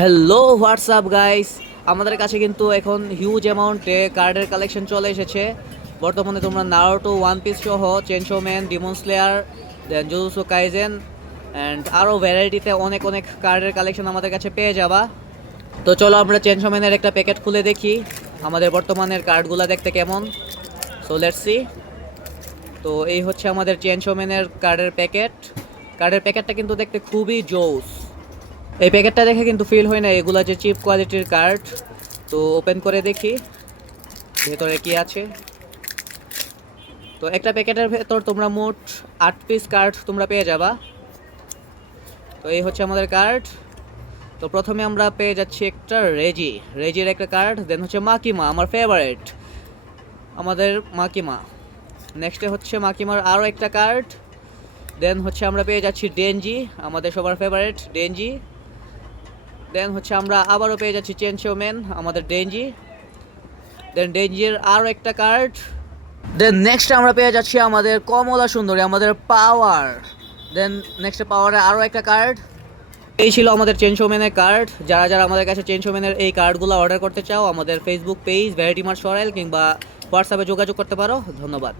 Hello WhatsApp guys, আমাদের কাছে কিন্তু এখন হিউজ অ্যামাউন্টে কার্ডের কালেকশন চলে এসেছে। বর্তমানে তোমরা নারুটো, ওয়ান পিস সহ Chainsaw Man, Demon Slayer, then Jujutsu Kaisen and আরও ভ্যারাইটিতে অনেক অনেক কার্ডের কালেকশন আমাদের কাছে পেয়ে যাবা। তো চলো আমরা চেনসো ম্যানের একটা প্যাকেট খুলে দেখি আমাদের বর্তমানের কার্ডগুলো দেখতে কেমন। So let's see. তো এই হচ্ছে আমাদের চেনসো ম্যানের কার্ডের প্যাকেট। কার্ডের প্যাকেটটা কিন্তু দেখতে খুবই জোস। এই প্যাকেটটা দেখে কিন্তু ফিল হয় না এগুলা যে চিপ কোয়ালিটির কার্ড। তো ওপেন করে দেখি ভেতরে কি আছে। তো একটা প্যাকেটের ভেতর তোমরা মোট 8 পিস কার্ড তোমরা পেয়ে যাবা। তো এই হচ্ছে আমাদের কার্ড। তো প্রথমে আমরা পেয়ে যাচ্ছি একটা রেজির একটা কার্ড, দেন হচ্ছে মাকিমা, আমার ফেভারিট, আমাদের মাকিমা। নেক্সটে হচ্ছে মাকিমার আরও একটা কার্ড, দেন হচ্ছে আমরা পেয়ে যাচ্ছি ডেনজি, আমাদের সবার ফেভারিট ডেনজি। দেন হচ্ছে আমরা আবারও পেয়ে যাচ্ছি চেনসো ম্যান, আমাদের ডেনজি। দেন ডেনজির আরও একটা কার্ড। দেন নেক্সট আমরা পেয়ে যাচ্ছি আমাদের কমলা সুন্দরী, আমাদের পাওয়ার। দেন নেক্সট পাওয়ারের আরও একটা কার্ড। এই ছিল আমাদের চেনসো ম্যানের কার্ড। যারা যারা আমাদের কাছে চেনসো ম্যানের এই কার্ডগুলো অর্ডার করতে চাও, আমাদের Facebook page variety mart Sarail কিংবা হোয়াটসঅ্যাপে যোগাযোগ করতে পারো। ধন্যবাদ।